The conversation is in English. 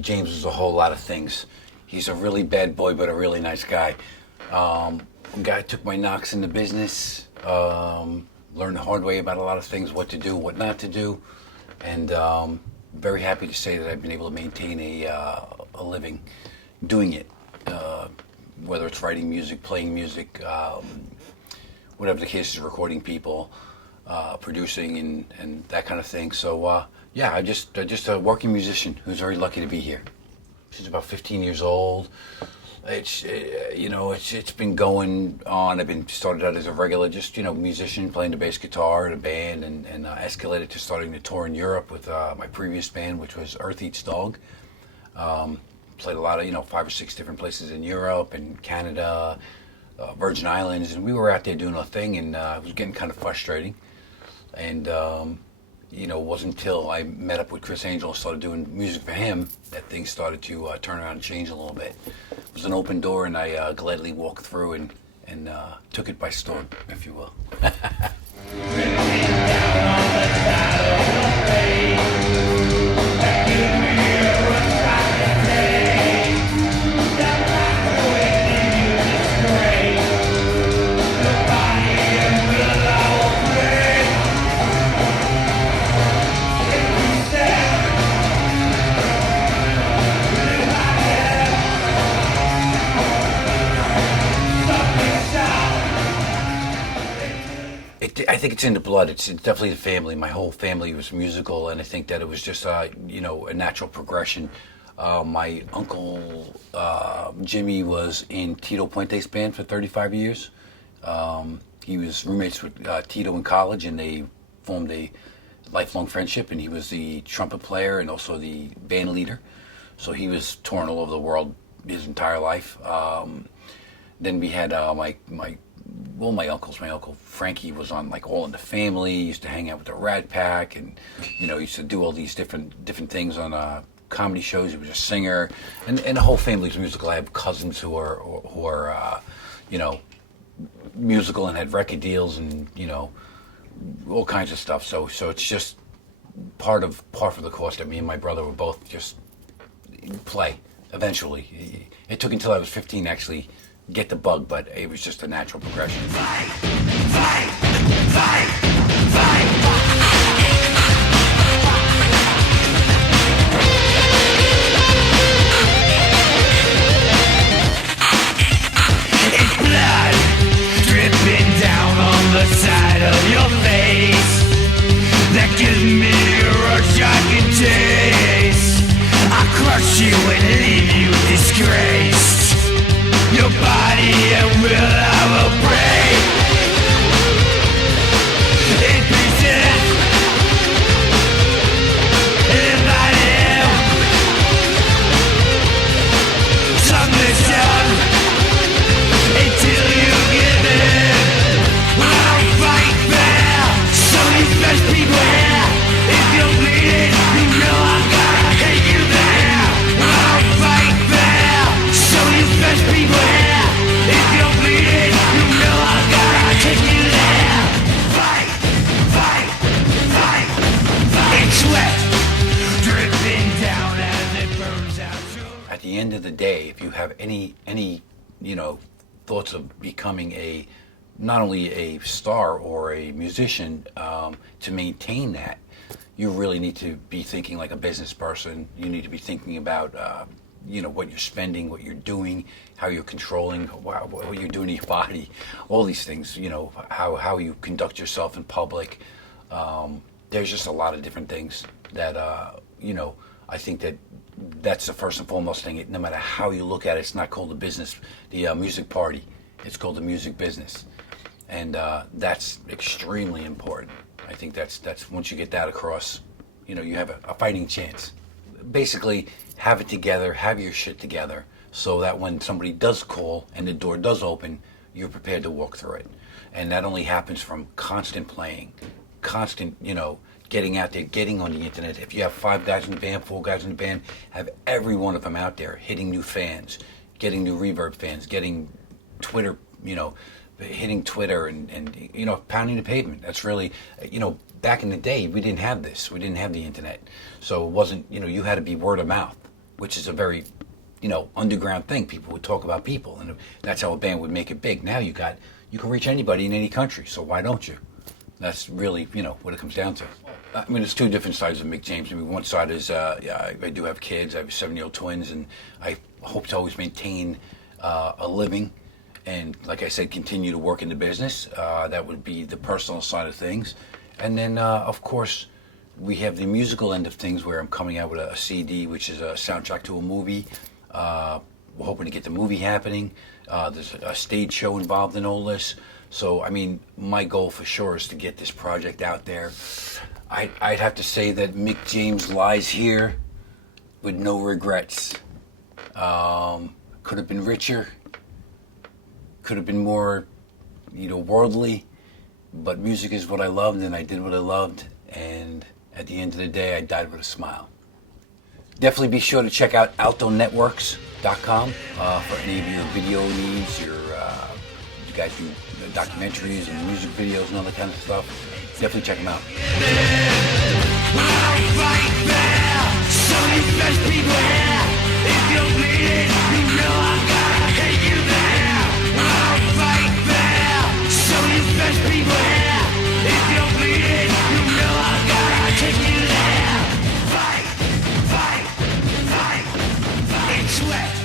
Frankie James was a whole lot of things. He's a really bad boy, but a really nice guy. A guy took my knocks in the business, learned the hard way about a lot of things, what to do, what not to do, and very happy to say that I've been able to maintain a living doing it, whether it's writing music, playing music, whatever the case is, recording people, producing and that kind of thing. So yeah, I'm just a working musician who's very lucky to be here. She's about 15 years old. It's been going on. I've been started out as a regular, just musician, playing the bass guitar in a band, and escalated to starting to tour in Europe with my previous band, which was Earth Eats Dog. Played a lot of 5 or 6 different places in Europe and Canada, Virgin Islands, and we were out there doing our thing, and it was getting kind of frustrating. And it wasn't until I met up with Chris Angel and started doing music for him that things started to turn around and change a little bit. It was an open door, and I gladly walked through and took it by storm, if you will. I think it's in the blood. It's definitely the family. My whole family was musical, and I think that it was just a natural progression. My uncle Jimmy was in Tito Puente's band for 35 years. He was roommates with Tito in college, and they formed a lifelong friendship. And he was the trumpet player and also the band leader. So he was touring all over the world his entire life. Then we had my uncles. My uncle Frankie was on All in the Family. He used to hang out with the Rat Pack, and used to do all these different things on comedy shows. He was a singer, and the whole family's musical. I have cousins who are musical and had record deals and all kinds of stuff. So it's just part for the course that me and my brother were both just play. Eventually, it took until I was 15 actually get the bug, but it was just a natural progression. Fight, fight, fight, fight. It's blood dripping down on the side of your face. That gives me a rush I can taste. I crush you and leave you disgraced. Your body and will I will break in pieces. If I am submission until you give in. I'll fight fair, so you best beware. If you're bleeding, you know I'm gonna take you there. I'll fight fair, so you best beware. If you're bleeding, you know I'm gonna take you there. Fight, fight, fight, fight. It's sweat dripping down as it burns out. At the end of the day, if you have any thoughts of becoming not only a star or a musician, to maintain that, you really need to be thinking like a business person. You need to be thinking about what you're spending, what you're doing, how you're controlling, what you're doing to your body, all these things, how you conduct yourself in public. There's just a lot of different things that, I think that's the first and foremost thing. No matter how you look at it, it's not called the music party. It's called the music business. And that's extremely important. I think that's once you get that across, you have a fighting chance. Basically, have it together, have your shit together, so that when somebody does call and the door does open, you're prepared to walk through it. And that only happens from constant playing, constant, getting out there, getting on the internet. If you have 5 guys in the band, 4 guys in the band, have every one of them out there hitting new fans, getting new Reverb fans, getting Twitter, hitting Twitter and pounding the pavement. That's really, back in the day, we didn't have this. We didn't have the internet. So it wasn't, you had to be word of mouth. which is a very, underground thing. People would talk about people, and that's how a band would make it big. Now you can reach anybody in any country, so why don't you? That's really, what it comes down to. I mean, there's two different sides of Mick James. I mean, one side is, I do have kids. I have 7-year-old twins, and I hope to always maintain a living, and like I said, continue to work in the business. That would be the personal side of things. And then, of course, we have the musical end of things, where I'm coming out with a CD, which is a soundtrack to a movie. We're hoping to get the movie happening. There's a stage show involved in all this. So, I mean, my goal for sure is to get this project out there. I'd have to say that Mick James lies here with no regrets. Could have been richer, could have been more, worldly, but music is what I loved, and I did what I loved, and at the end of the day, I died with a smile. Definitely be sure to check out altonetworks.com for any of your video needs. You guys do documentaries and music videos and all that kind of stuff. Definitely check them out. I'll fight fair, so you best beware. If you're bleeding, you know I'm gonna take you there. I'll fight fair, so you best beware. If you're bleeding, you know I'm gonna take you there. Fight, fight, fight, fight. It's wet.